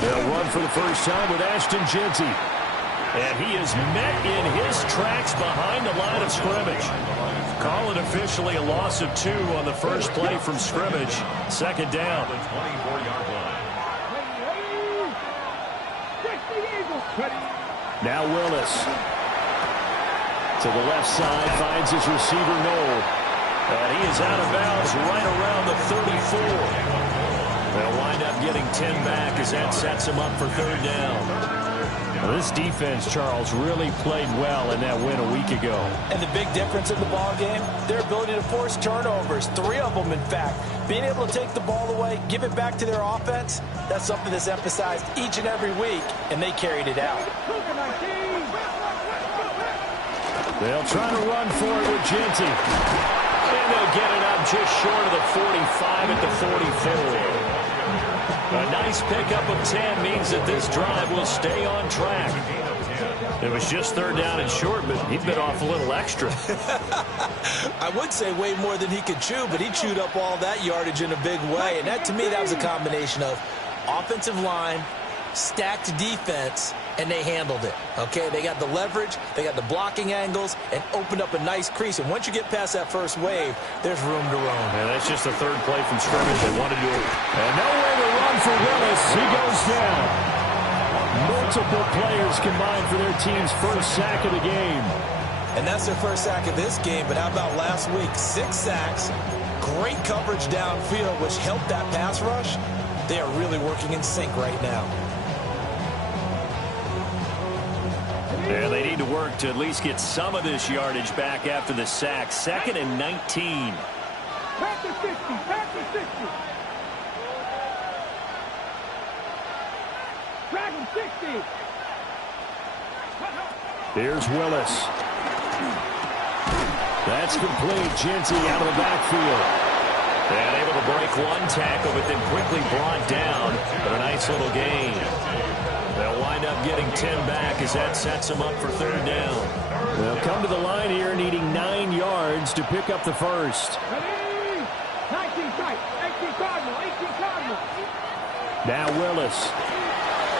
They'll run for the first time with Ashton Jeanty. And he is met in his tracks behind the line of scrimmage. Call it officially a loss of 2 on the first play from scrimmage. Second down. Now Willis. To the left side, finds his receiver Noel. And he is out of bounds right around the 34. They'll wind up getting 10 back as that sets him up for third down. Well, this defense, Charles, really played well in that win a week ago. And the big difference in the ball game, their ability to force turnovers, 3 of them, in fact. Being able to take the ball away, give it back to their offense, that's something that's emphasized each and every week, and they carried it out. They'll try to run for it with Jeanty. And they'll get it up just short of the 45 at the 44. A nice pickup of 10 means that this drive will stay on track. It was just third down and short, but he bit off a little extra. I would say way more than he could chew, but he chewed up all that yardage in a big way. And that, to me, that was a combination of offensive line, stacked defense, and they handled it. Okay, they got the leverage, they got the blocking angles, and opened up a nice crease. And once you get past that first wave, there's room to roam. And that's just the third play from scrimmage. They wanted to do it. And no way to run for Willis. He goes down. Multiple players combined for their team's first sack of the game. And that's their first sack of this game. But how about last week? 6 sacks, great coverage downfield, which helped that pass rush. They are really working in sync right now. And they need to work to at least get some of this yardage back after the sack. 2nd and 19. Back to 60, back to 60. Dragon 60. Here's Willis. That's complete. Jeanty out of the backfield. And able to break one tackle, but then quickly brought down. But a nice little gain. They'll wind up getting 10 back as that sets them up for third down. They'll come to the line here needing 9 yards to pick up the first. Ready? 19 tight, 18 Cardinal, 18 Cardinal. Now Willis.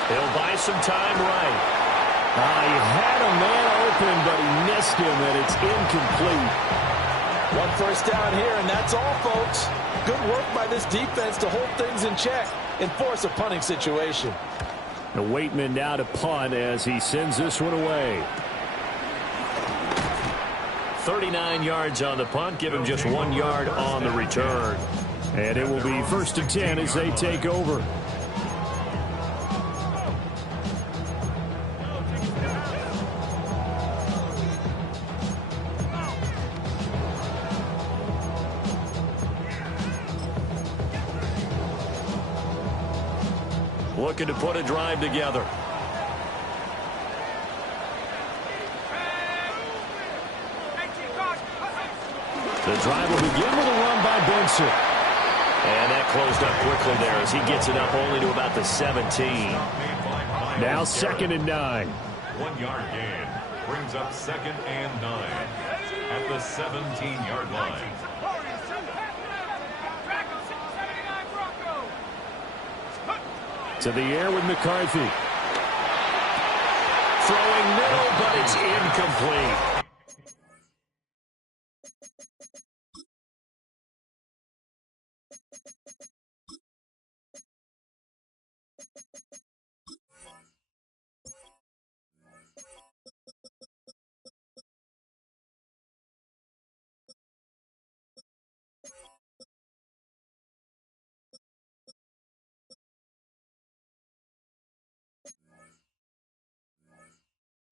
He'll buy some time right. He had a man open, but he missed him, and it's incomplete. 1 first down here, and that's all, folks. Good work by this defense to hold things in check and force a punting situation. The Waitman now to punt as he sends this one away. 39 yards on the punt. Give him just 1 yard on the return. And it will be 1st and 10 as they take over. Looking to put a drive together. The drive will begin with a run by Benson. And that closed up quickly there as he gets it up only to about the 17. Now 2nd and 9. 1 yard gain brings up 2nd and 9 at the 17-yard line. To the air with McCarthy. Throwing middle, but it's incomplete.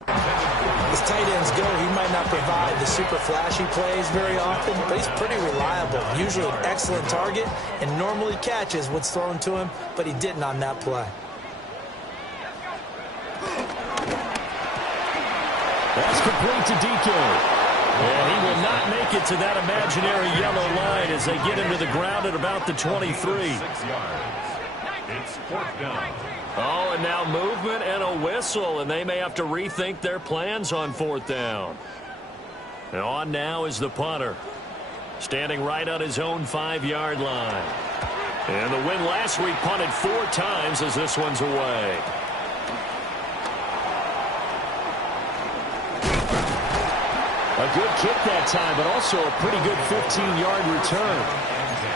As tight ends go, he might not provide the super flashy plays very often, but he's pretty reliable. Usually an excellent target and normally catches what's thrown to him, but he didn't on that play. That's complete to DK. And he will not make it to that imaginary yellow line as they get him to the ground at about the 23. 6 yards. It's 4th down. Oh, and now movement and a whistle, and they may have to rethink their plans on 4th down. And on now is the punter. standing right on his own 5-yard line. And the win last week punted 4 times as this one's away. A good kick that time, but also a pretty good 15-yard return.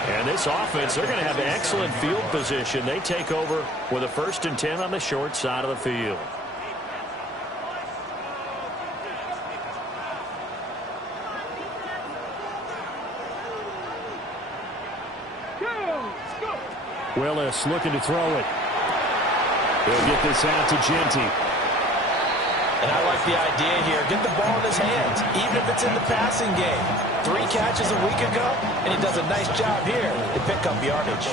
And this offense, they're going to have excellent field position. They take over with a 1st and 10 on the short side of the field. Willis looking to throw it. He'll get this out to Genty. And I like the idea here. Get the ball in his hands, even if it's in the passing game. 3 catches a week ago, and he does a nice job here to pick up yardage.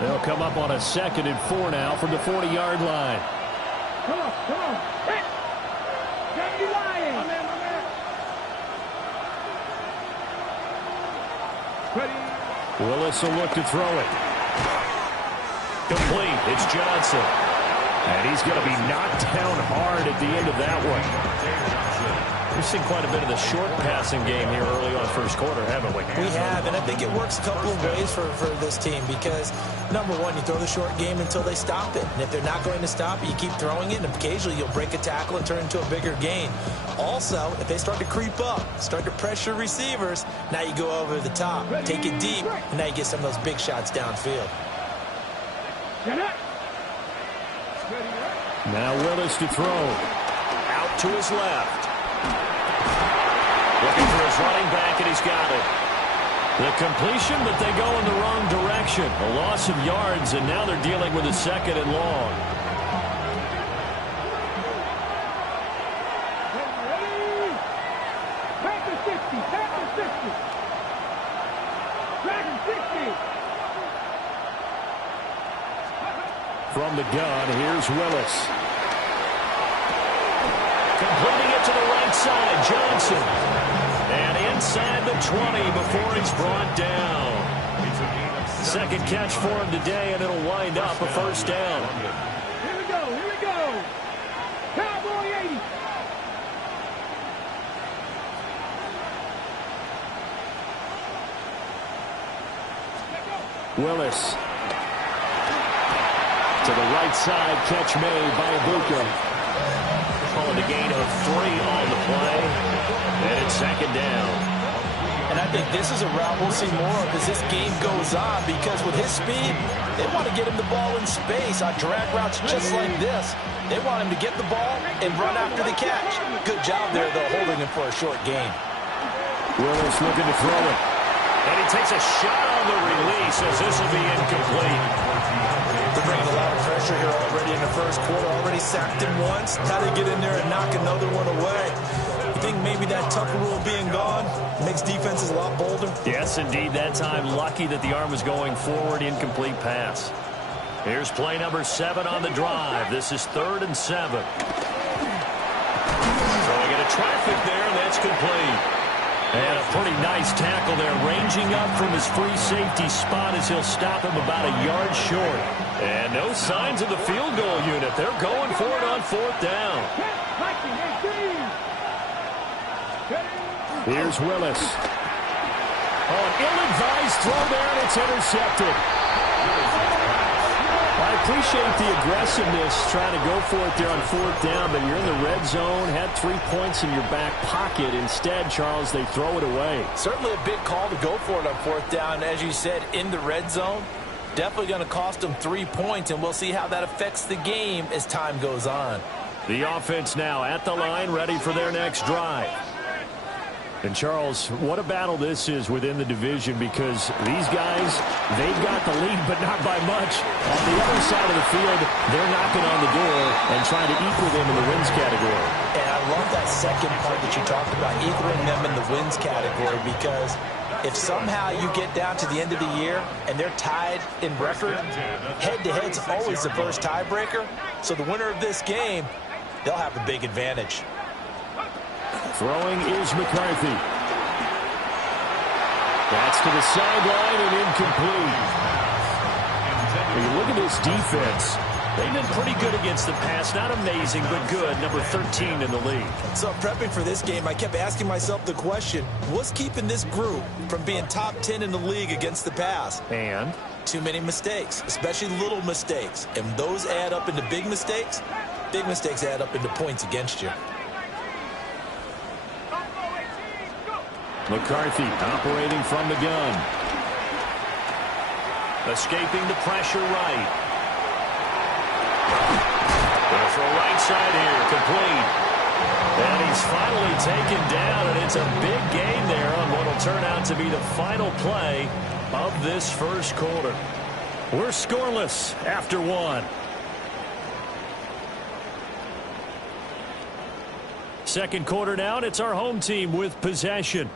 They'll come up on a 2nd and 4 now from the 40-yard line. Come on, come on. Hit. Genty Lions. My man, my man. Ready. Willis will look to throw it. Complete. It's Johnson. And he's going to be knocked down hard at the end of that one. We've seen quite a bit of the short passing game here early on first quarter, haven't we? We have, and I think it works a couple of ways for this team because, number one, you throw the short game until they stop it. And if they're not going to stop it, you keep throwing it, and occasionally you'll break a tackle and turn into a bigger gain. Also, if they start to creep up, start to pressure receivers, now you go over the top, take it deep, and now you get some of those big shots downfield. Now Willis to throw. Out to his left. Looking for his running back, and he's got it. The completion, but they go in the wrong direction. A loss of yards, and now they're dealing with a 2nd and long. Back to 60. Back to 60. Back to 60. From the gun, here's Willis. Completing it to the right side, Johnson. And inside the 20 before he's brought down. 2nd catch for him today, and it'll wind up a 1st down. Here we go, here we go. Cowboy 80. Willis. To the right side, catch made by Ibuka. Calling a gain of 3 on the play. And it's 2nd down. And I think this is a route we'll see more of as this game goes on because with his speed, they want to get him the ball in space on drag routes just like this. They want him to get the ball and run after the catch. Good job there, though, holding him for a short gain. Willis looking to throw it. And he takes a shot on the release as this will be incomplete. They're bringing a lot of pressure here already in the first quarter. Already sacked him once. How to get in there and knock another one away. You think maybe that Tucker rule being gone makes defenses a lot bolder? Yes, indeed. That time, lucky that the arm was going forward. Incomplete pass. Here's play number 7 on the drive. This is 3rd and 7. Throwing into traffic there, and that's complete. And a pretty nice tackle there, ranging up from his free safety spot as he'll stop him about a yard short. And no signs of the field goal unit. They're going for it on 4th down. Here's Willis. Oh, an ill-advised throw there, and it's intercepted. I appreciate the aggressiveness, trying to go for it there on 4th down, but you're in the red zone, had 3 points in your back pocket. Instead, Charles, they throw it away. Certainly a big call to go for it on 4th down. As you said, in the red zone, definitely going to cost them 3 points, and we'll see how that affects the game as time goes on. The offense now at the line, ready for their next drive. And, Charles, what a battle this is within the division because these guys, they've got the lead, but not by much. On the other side of the field, they're knocking on the door and trying to equal them in the wins category. And I love that second part that you talked about, equaling them in the wins category, because if somehow you get down to the end of the year and they're tied in record, head-to-head's always the first tiebreaker. So the winner of this game, they'll have a big advantage. Throwing is McCarthy. That's to the sideline and incomplete. When you look at this defense, They've been pretty good against the pass. Not amazing, but good. Number 13 in the league. So prepping for this game, I kept asking myself the question, what's keeping this group from being top 10 in the league against the pass? And? Too many mistakes, especially little mistakes. And those add up into big mistakes. Big mistakes add up into points against you. McCarthy operating from the gun. Escaping the pressure right. Going for a right side here, complete. And he's finally taken down, and it's a big gain there on what will turn out to be the final play of this first quarter. We're scoreless after one. Second quarter now, and it's our home team with possession,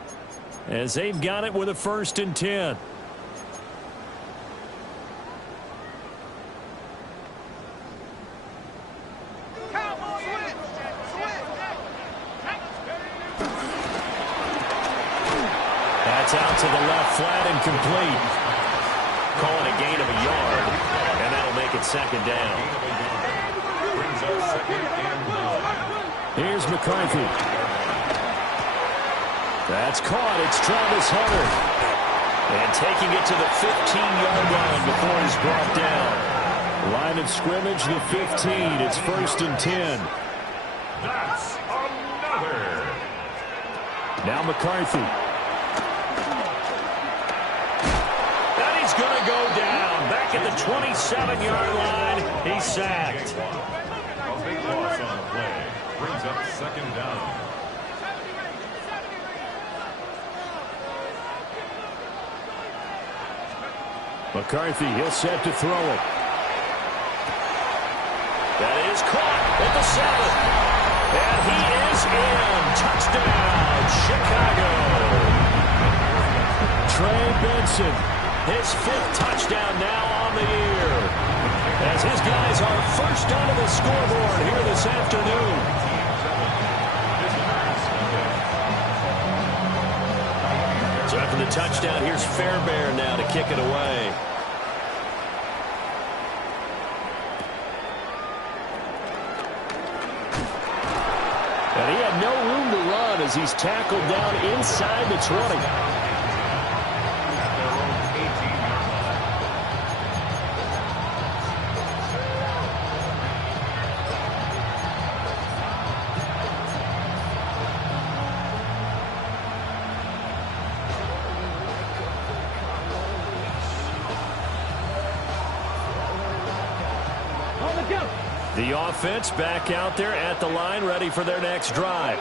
as they've got it with a 1st and 10. That's out to the left, flat and complete. Calling a gain of a yard, and that'll make it 2nd down. Here's McCarthy. That's caught. It's Travis Hunter. And taking it to the 15-yard line before he's brought down. Line of scrimmage, the 15. It's 1st and 10. That's another. Now McCarthy. And he's going to go down. Back at the 27-yard line. He's sacked. A big loss on the play. Brings up 2nd down. McCarthy, he'll set to throw it. That is caught at the 7. And he is in. Touchdown, Chicago. Trey Benson, his 5th touchdown now on the year, as his guys are first onto the scoreboard here this afternoon. So after the touchdown, here's Fairbairn now to kick it away. And he had no room to run as he's tackled down inside the 20. The offense back out there at the line, ready for their next drive.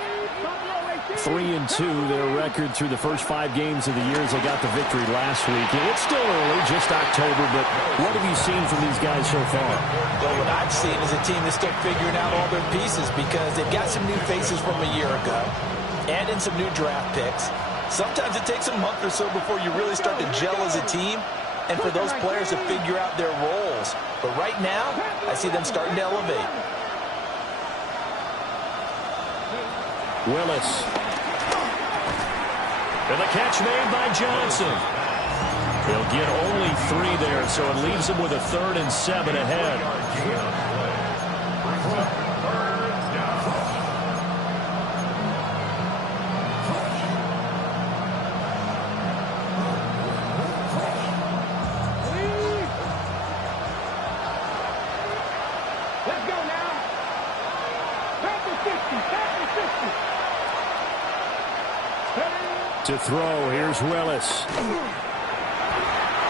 3-2, their record through the first 5 games of the year as they got the victory last week. It's still early, just October, but what have you seen from these guys so far? Well, what I've seen is a team that's still figuring out all their pieces because they've got some new faces from a year ago, add in some new draft picks. Sometimes it takes a month or so before you really start to gel as a team and for those players to figure out their roles. But right now, I see them starting to elevate. Willis. And the catch made by Johnson. They'll get only 3 there, so it leaves them with a 3rd and 7 ahead. To throw, here's Willis.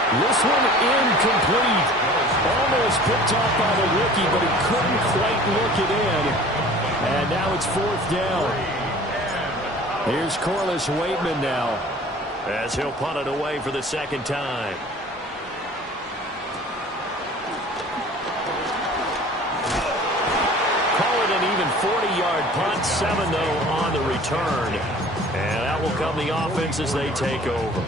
This one incomplete. Almost picked off by the rookie, but he couldn't quite look it in. And now it's 4th down. Here's Corliss Waitman now, as he'll punt it away for the 2nd time. Call it an even 40-yard punt, 7 though on the return. And out will come the offense as they take over.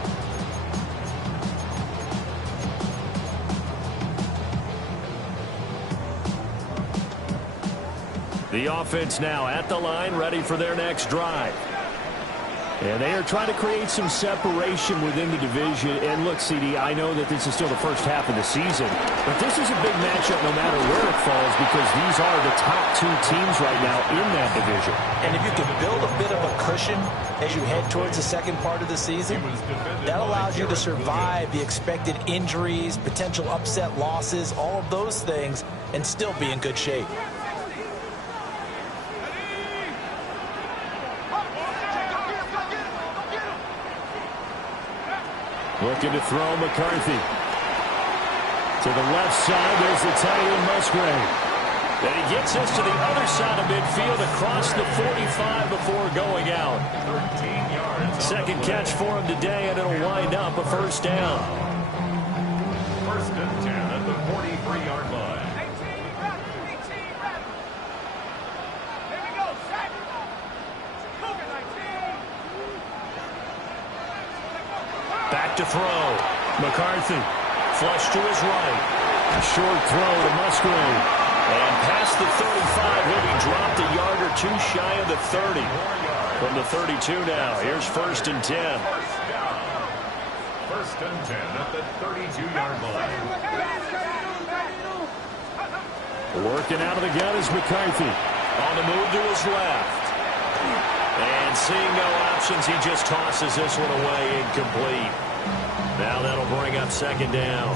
The offense now at the line, ready for their next drive. And they are trying to create some separation within the division. And look, CD, I know that this is still the first half of the season, but this is a big matchup no matter where it falls because these are the top two teams right now in that division. And if you can build a bit of a cushion as you head towards the second part of the season, that allows you to survive the expected injuries, potential upset losses, all of those things, and still be in good shape. Looking to throw McCarthy. To the left side, there's the tight end Musgrave. And he gets us to the other side of midfield across the 45 before going out. 13 yards. Second catch for him today, and it'll wind up a first down. First and 10 at the 43-yard line. Back to throw. McCarthy. Flush to his right. A short throw to Musgrave. And past the 35, he'll be dropped a yard or two shy of the 30. From the 32 now. Here's first and 10. First and 10 at the 32-yard line. Working out of the gun is McCarthy. On the move to his left. And seeing no options, he just tosses this one away incomplete. Now that'll bring up second down.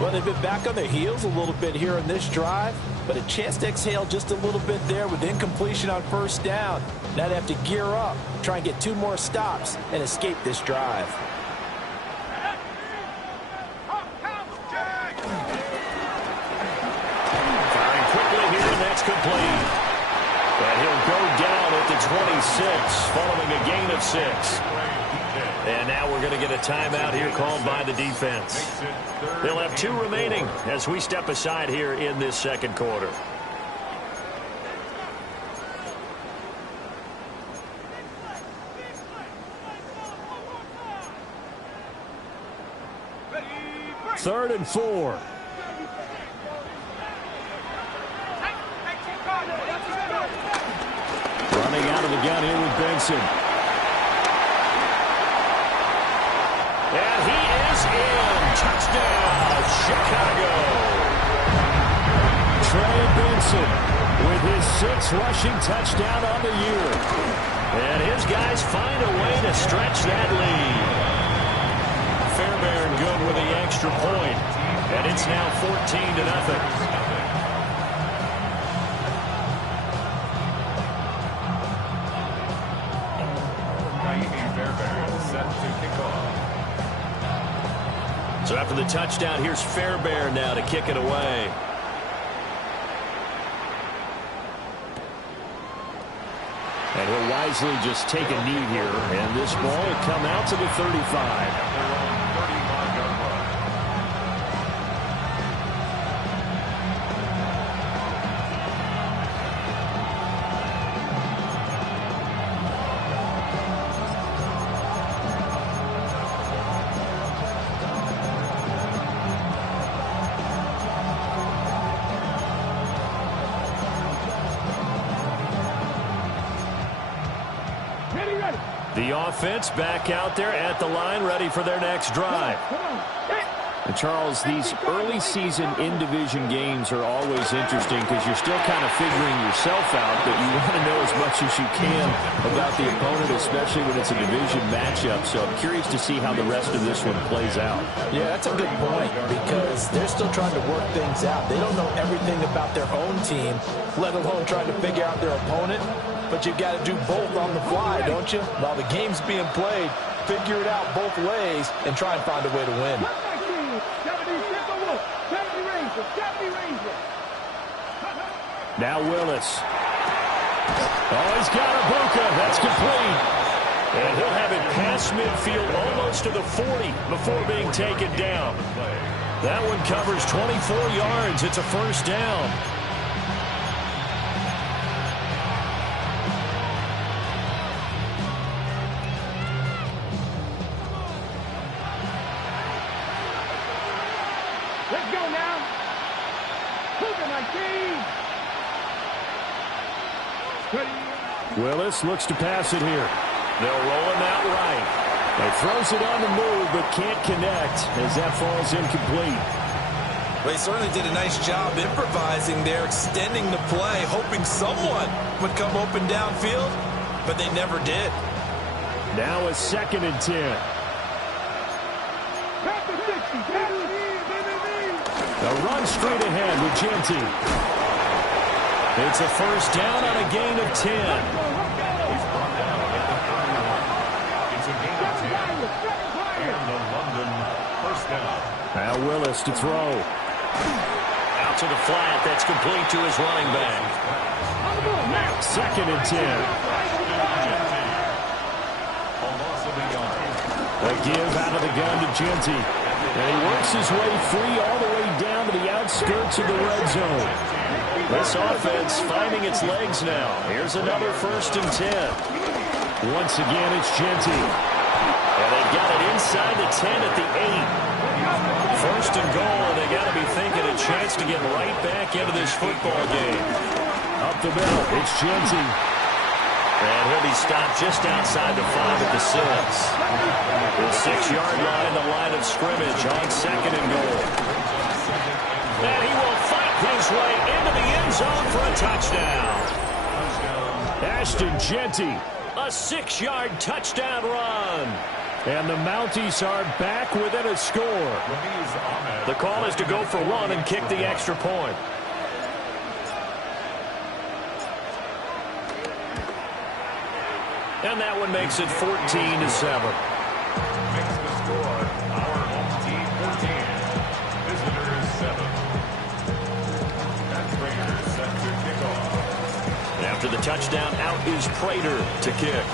Well, they've been back on their heels a little bit here in this drive, but a chance to exhale just a little bit there with incompletion on first down. Now they have to gear up, try and get 2 more stops, and escape this drive. Firing quickly here, and that's complete. And he'll go down at the 26, following a gain of 6. And now we're going to get a timeout here called by the defense. They'll have 2 remaining as we step aside here in this second quarter. Third and 4. Running out of the gun here with Benson. And he is in. Touchdown, Chicago. Trey Benson with his 6th rushing touchdown on the year. And his guys find a way to stretch that lead. Fairbairn good with the extra point. And it's now 14-0. So after the touchdown, here's Fairbairn now to kick it away. And he'll wisely just take a knee here. And this ball will come out to the 35. The offense back out there at the line, ready for their next drive. And Charles, these early season in-division games are always interesting because you're still kind of figuring yourself out, but you want to know as much as you can about the opponent, especially when it's a division matchup. So I'm curious to see how the rest of this one plays out. Yeah, that's a good point because they're still trying to work things out. They don't know everything about their own team, let alone trying to figure out their opponent. But you've got to do both on the fly, don't you? While the game's being played, figure it out both ways and try and find a way to win. Now Willis. Oh, he's got Ibuka. That's complete. And he'll have it past midfield almost to the 40 before being taken down. That one covers 24 yards. It's a first down. Let's go now. Cougar, my team. Willis looks to pass it here. They'll roll him out right. He throws it on the move, but can't connect as that falls incomplete. Well, he certainly did a nice job improvising there, extending the play, hoping someone would come open downfield, but they never did. Now a 2nd and 10. A run straight ahead with Genty. It's a first down on a gain of 10. He's brought down at the 31. It's a gain of 10. And the London first down. Now Willis to throw. Out to the flat. That's complete to his running back. 2nd and 10. A loss of a yard. A give out of the gun to Genty. And he works his way free all the way down to the outskirts of the red zone. This offense finding its legs now. Here's another 1st and 10. Once again, it's Genty. And they've got it inside the 10 at the 8. 1st and goal, and they got to be thinking a chance to get right back into this football game. Up the middle, it's Genty. And he'll be stopped just outside the 5 at the 6. The 6-yard line, the line of scrimmage on 2nd and goal. And he will fight his way into the end zone for a touchdown. Ashton Genty, a 6-yard touchdown run. And the Mounties are back within a score. The call is to go for 1 and kick the extra point. And that one makes it 14-7. Makes the score our home team 14. Visitors 7. And Prater set to kick off. After the touchdown, out is Prater to kick.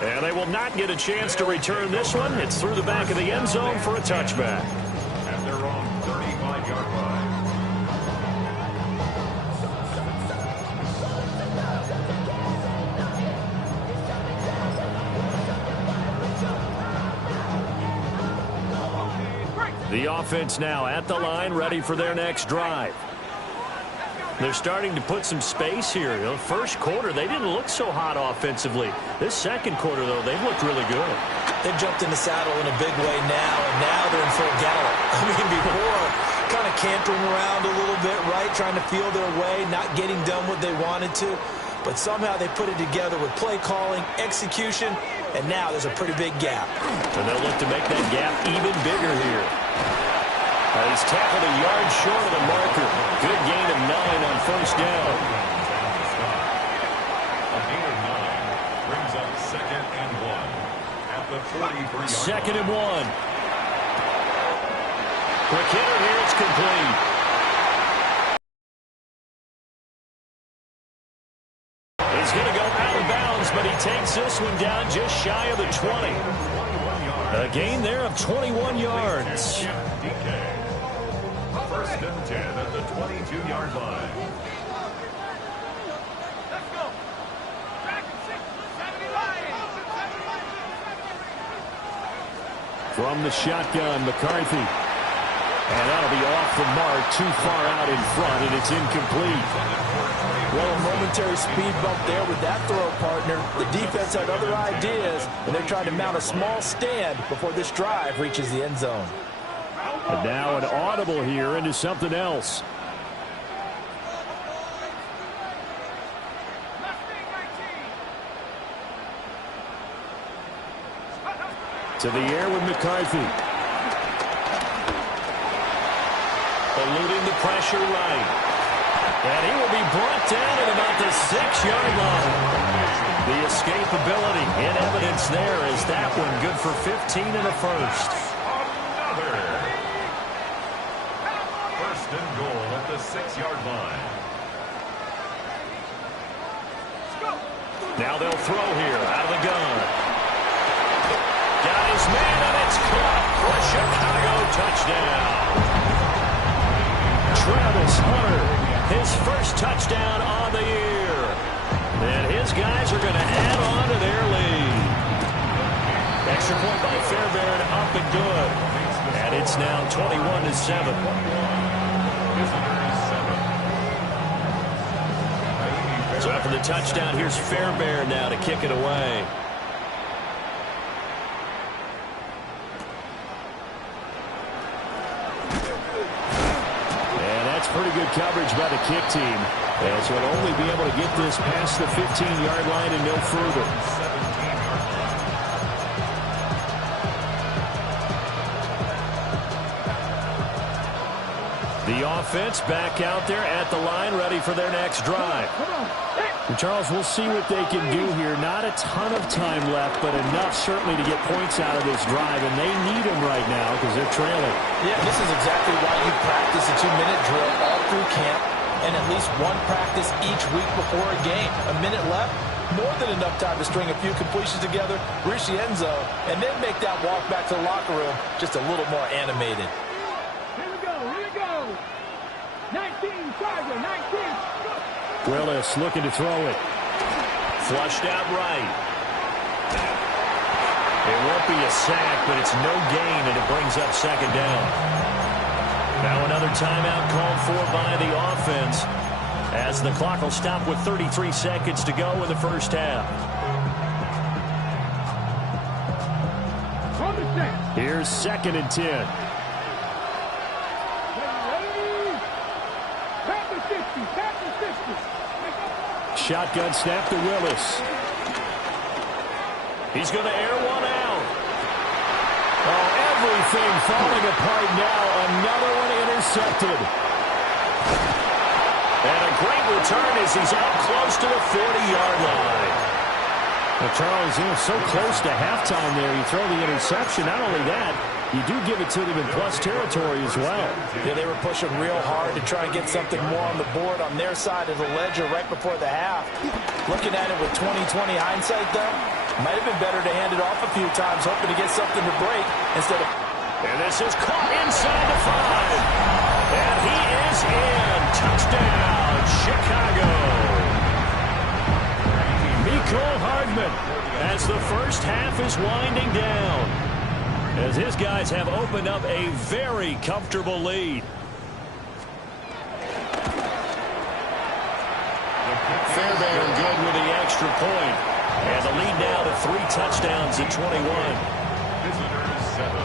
And they will not get a chance to return this one. It's through the back of the end zone for a touchback. At their own 35-yard line. The offense now at the line, ready for their next drive. They're starting to put some space here. The first quarter, they didn't look so hot offensively. This second quarter, though, they've looked really good. They've jumped in the saddle in a big way now, and now they're in full gallop. I mean, before, kind of cantering around a little bit, right, trying to feel their way, not getting done what they wanted to. But somehow they put it together with play calling, execution, and now there's a pretty big gap. And they'll look to make that gap even bigger here. He's tackled a yard short of the marker. Good gain of 9 on first down. A gain of 9 brings up 2nd and 1 at the 43-yard line. 2nd and 1. Quick hitter here. It's complete. He's going to go out of bounds, but he takes this one down just shy of the 20. A gain there of 21 yards. 1st and 10 at the 22-yard line. From the shotgun, McCarthy. And that'll be off the mark, too far out in front, and it's incomplete. Well, a momentary speed bump there with that throw, partner. The defense had other ideas, and they're trying to mount a small stand before this drive reaches the end zone. And now an audible here into something else. To the air with McCarthy. Eluding the pressure right. And he will be brought down at about the 6-yard line. The escapability in evidence there is that one good for 15 and a first. Another. 1st and goal at the 6-yard line. Now they'll throw here out of the gun. Got his man, and it's caught for a Chicago touchdown. Travis Hunter, his first touchdown on the year. And his guys are going to add on to their lead. Extra point by Fairbairn, up and good. And it's now 21-7. So after the touchdown, here's Fairbairn now to kick it away. And that's pretty good coverage by the kick team. As will only be able to get this past the 15-yard line and no further. The offense back out there at the line, ready for their next drive. And Charles, we'll see what they can do here. Not a ton of time left, but enough certainly to get points out of this drive, and they need them right now because they're trailing. Yeah, this is exactly why you practice a 2-minute drill all through camp and at least one practice each week before a game. A minute left, more than enough time to string a few completions together, reach the end zone, and then make that walk back to the locker room just a little more animated. Here we go. 19, Charger, 19. Willis looking to throw it. Flushed out right. It won't be a sack, but it's no gain, and it brings up second down. Now another timeout called for by the offense, as the clock will stop with 33 seconds to go in the first half. Here's 2nd and 10. Shotgun snap to Willis. He's going to air one out. Oh, everything falling apart now. Another one intercepted. And a great return as he's up close to the 40-yard line. Well, Charles, so close to halftime there. You throw the interception. Not only that, you do give it to them in plus territory as well. Yeah, they were pushing real hard to try and get something more on the board on their side of the ledger right before the half. Looking at it with 20/20 hindsight, though, might have been better to hand it off a few times, hoping to get something to break instead of... And this is caught inside the 5. And he is in. Touchdown, Chicago. Mecole Hardman as the first half is winding down, as his guys have opened up a very comfortable lead. Fairbairn good with the extra point. And the lead now to 3 touchdowns at 21. Visitors 7.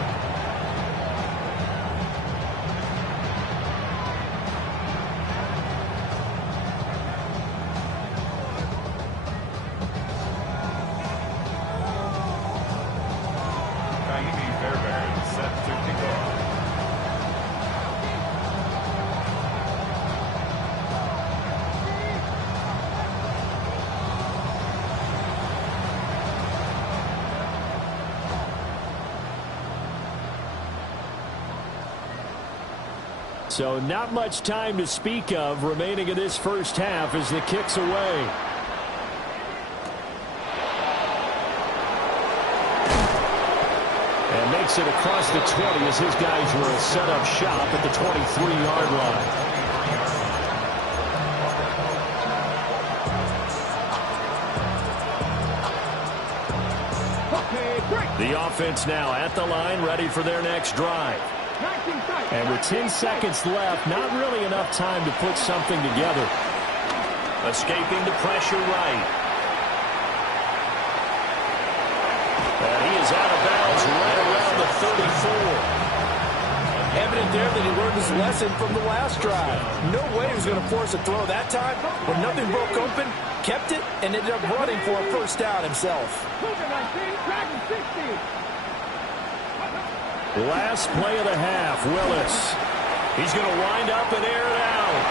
So not much time to speak of remaining in this first half as the kick's away. And makes it across the 20 as his guys will set up shop at the 23-yard line. The offense now at the line, ready for their next drive. And with 10 seconds left, not really enough time to put something together. Escaping the pressure right. And he is out of bounds right around the 34. Evident there that he learned his lesson from the last drive. No way he was going to force a throw that time. When nothing broke open, kept it, and ended up running for a first down himself. Last play of the half, Willis. He's going to wind up and air it out.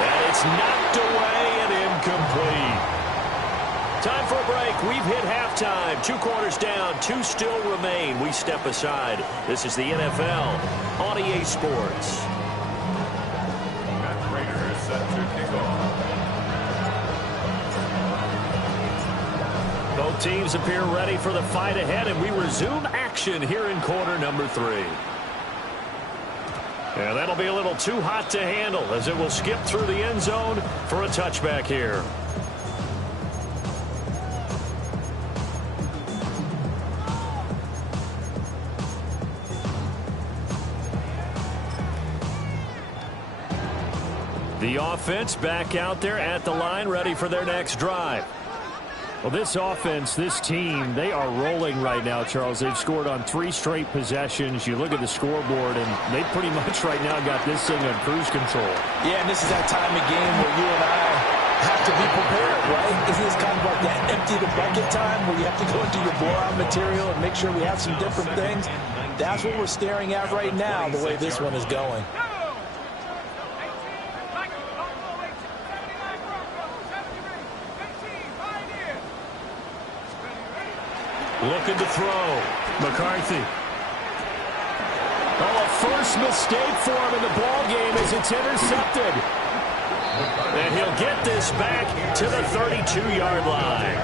And it's knocked away and incomplete. Time for a break. We've hit halftime. 2 quarters down, 2 still remain. We step aside. This is the NFL on EA Sports. That Raiders set to kick off. Both teams appear ready for the fight ahead, and we resume action here in quarter number 3. And that'll be a little too hot to handle as it will skip through the end zone for a touchback here. The offense back out there at the line, ready for their next drive. Well, this offense, this team, they are rolling right now, Charles. They've scored on 3 straight possessions. You look at the scoreboard, and they pretty much right now got this thing on cruise control. Yeah, and this is that time of game where you and I have to be prepared, right? This is kind of like that empty the bucket time where you have to go into your blowout material and make sure we have some different things. That's what we're staring at right now, the way this one is going. Looking to throw. McCarthy. Oh, a first mistake for him in the ball game as it's intercepted. And he'll get this back to the 32-yard line.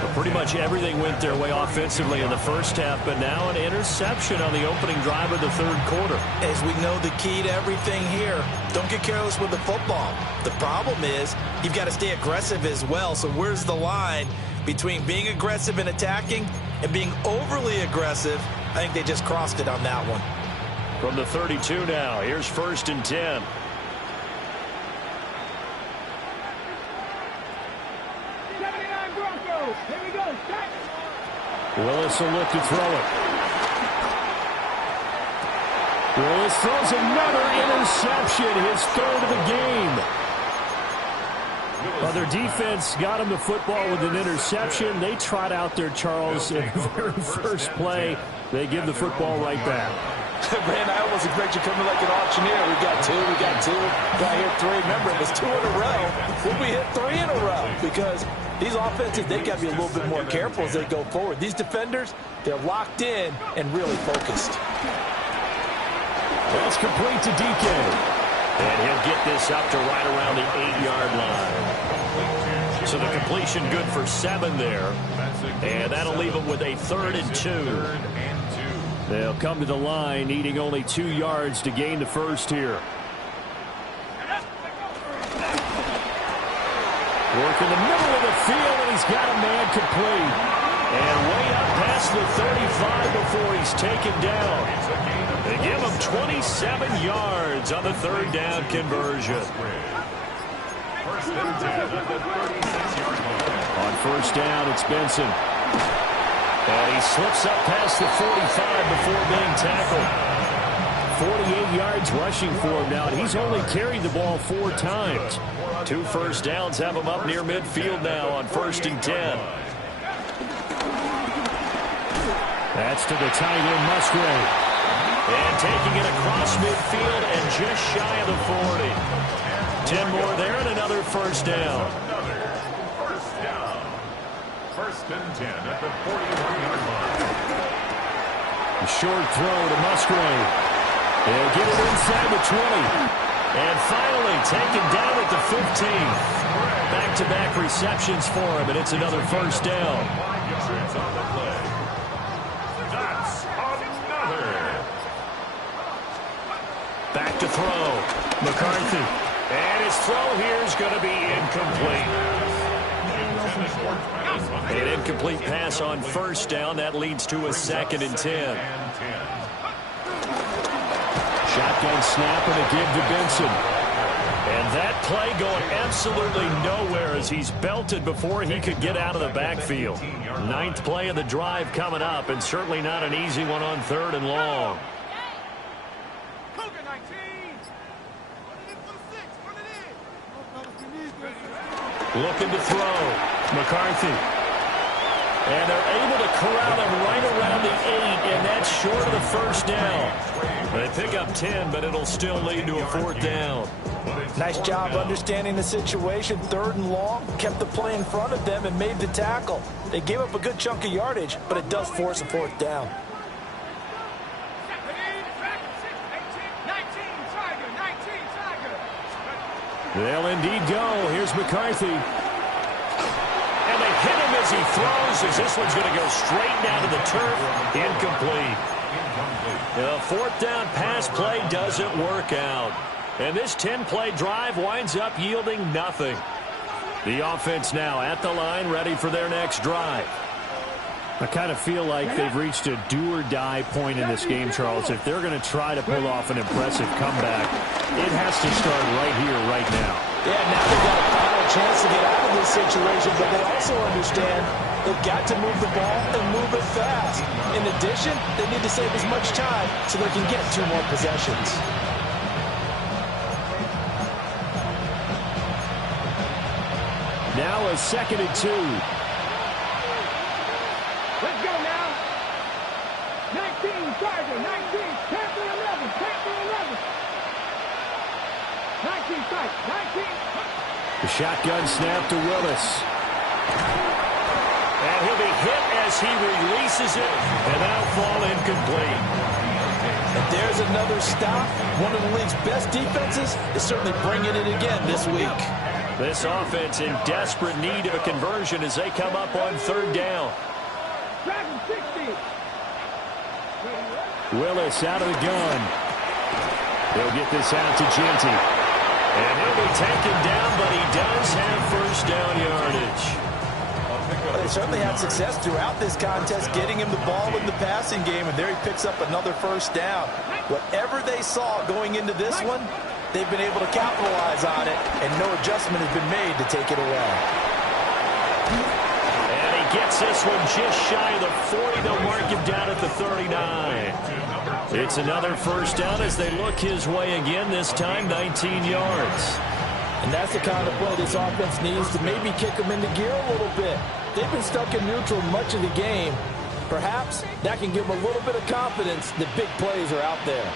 But pretty much everything went their way offensively in the first half, but now an interception on the opening drive of the third quarter. As we know, the key to everything here, don't get careless with the football. The problem is you've got to stay aggressive as well. So where's the line between being aggressive and attacking and being overly aggressive? I think they just crossed it on that one. From the 32 now, here's 1st and 10. Here we go. Willis will look to throw it. Willis throws another interception, his 3rd of the game. Well, their defense got him the football with an interception. They trot out there, Charles, in the very first play. They give the football right back. Man, I almost expect you coming like an auctioneer. We got two, got here 3. Remember, it was 2 in a row. We'll be hit 3 in a row because these offenses, they got to be a little bit more careful as they go forward. These defenders, they're locked in and really focused. That's complete to DK. And he'll get this up to right around the 8-yard line. So the completion good for 7 there. And that'll leave them with a 3rd and 2. They'll come to the line, needing only 2 yards to gain the first here. Work in the middle of the field, and he's got a man complete. And way up past the 35 before he's taken down. They give him 27 yards on the 3rd down conversion. On 1st down, it's Benson. And he slips up past the 45 before being tackled. 48 yards rushing for him now, and he's only carried the ball 4 times. 2 first downs have him up near midfield now on 1st and 10. That's to the tight end, Musgrave. And taking it across midfield and just shy of the 40. 10 more there and another 1st down. 1st and 10 at the 41-yard line. A short throw to Musgrave. They'll get it inside the 20. And finally taken down at the 15. Back-to-back receptions for him, and it's another 1st down. That's another. Back to throw. McCarthy. And his throw here is going to be incomplete. An incomplete pass on 1st down. That leads to a 2nd and 10. Shotgun snap and a give to Benson. And that play going absolutely nowhere as he's belted before he could get out of the backfield. 9th play of the drive coming up, and certainly not an easy one on 3rd and long. Looking to throw. McCarthy. And they're able to corral him right around the 8, and that's short of the 1st down. They pick up 10, but it'll still lead to a 4th down. Nice job understanding the situation. 3rd and long, kept the play in front of them and made the tackle. They gave up a good chunk of yardage, but it does force a 4th down. They'll indeed go. Here's McCarthy. And they hit him as he throws, as this one's going to go straight down to the turf. Incomplete. The 4th down pass play doesn't work out. And this 10-play drive winds up yielding nothing. The offense now at the line, ready for their next drive. I kind of feel like they've reached a do-or-die point in this game, Charles. If they're going to try to pull off an impressive comeback, it has to start right here, right now. Yeah, now they've got a final chance to get out of this situation, but they also understand they've got to move the ball and move it fast. In addition, they need to save as much time so they can get 2 more possessions. Now a 2nd and 2. Let's go now. 19, Charger, 19, Panther 11, Panther 11. 19 strike, 19. The shotgun snap to Willis. And he'll be hit as he releases it, and that'll fall incomplete. And there's another stop. One of the league's best defenses is certainly bringing it again this week. This offense in desperate need of a conversion as they come up on 3rd down. Dragon 60. Willis out of the gun. They'll get this out to Genty. And he'll be taken down, but he does have 1st down yardage. Well, they certainly had success throughout this contest, getting him the ball in the passing game, and there he picks up another 1st down. Whatever they saw going into this one, they've been able to capitalize on it, and no adjustment has been made to take it away. And he gets this one just shy of the 40. They'll mark him down at the 39. It's another 1st down as they look his way again, this time 19 yards. And that's the kind of play this offense needs to maybe kick them into gear a little bit. They've been stuck in neutral much of the game. Perhaps that can give them a little bit of confidence that big plays are out there.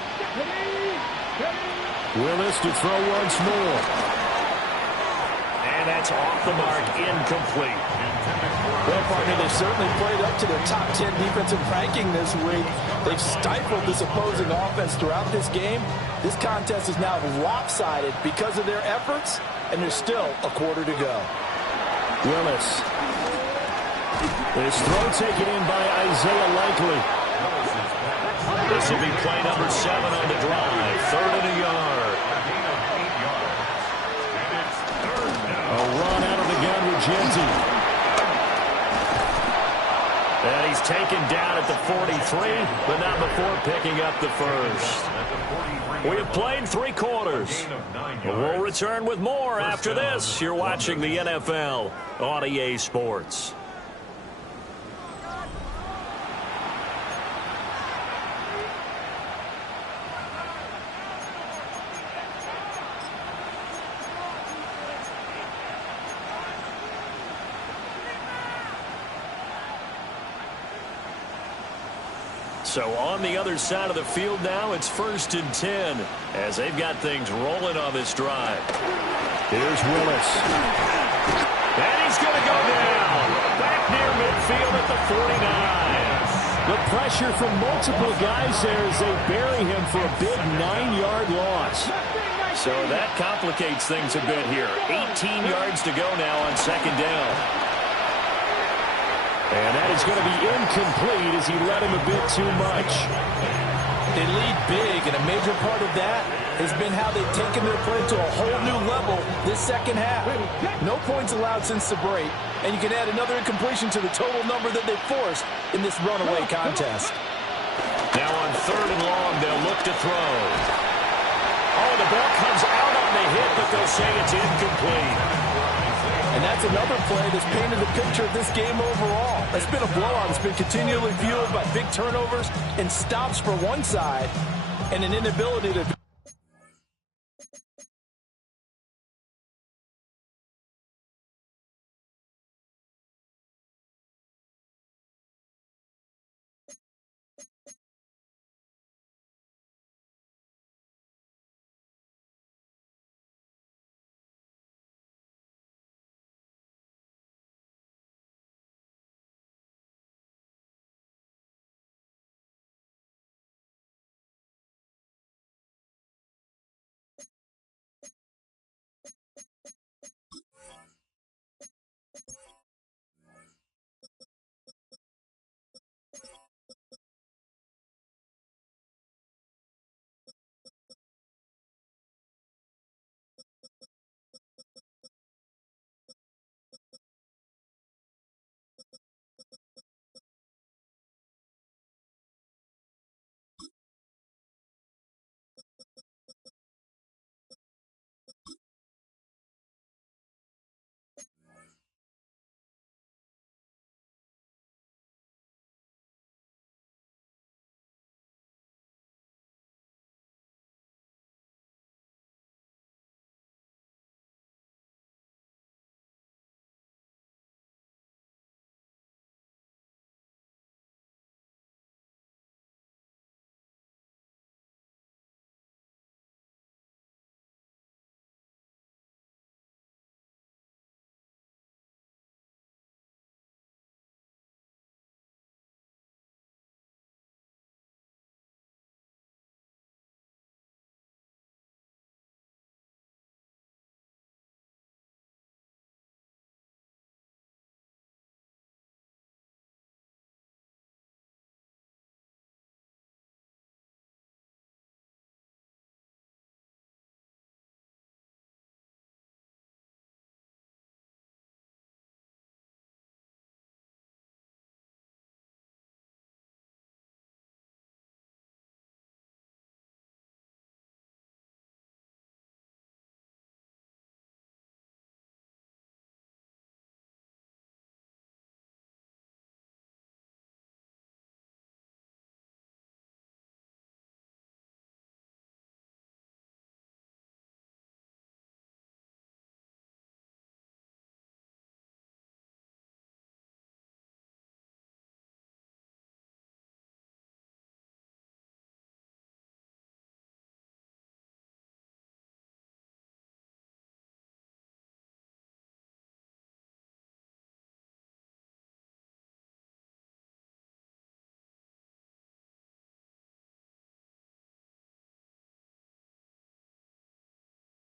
Willis to throw once more. And that's off the mark, incomplete. Well, partner, they've certainly played up to their top 10 defensive ranking this week. They've stifled this opposing offense throughout this game. This contest is now lopsided because of their efforts, and there's still a quarter to go. Willis. This throw taken in by Isaiah Likely. This will be play number 7 on the drive. 3rd and a yard. A run out of the gun with Genty. And he's taken down at the 43, but not before picking up the 1st. We have played 3 quarters. We'll return with more after this. You're watching the NFL on EA Sports. So on the other side of the field now, it's 1st and 10 as they've got things rolling on this drive. Here's Willis. And he's going to go down. Back near midfield at the 49. The pressure from multiple guys there as they bury him for a big 9-yard loss. So that complicates things a bit here. 18 yards to go now on 2nd down. And that is going to be incomplete as he led him a bit too much. They lead big, and a major part of that has been how they've taken their play to a whole new level this 2nd half. No points allowed since the break, and you can add another incompletion to the total number that they've forced in this runaway contest. Now on 3rd and long, they'll look to throw. Oh, the ball comes out on the hit, but they'll say it's incomplete. And that's another play that's painted the picture of this game overall. It's been a blowout. It's been continually fueled by big turnovers and stops for one side and an inability to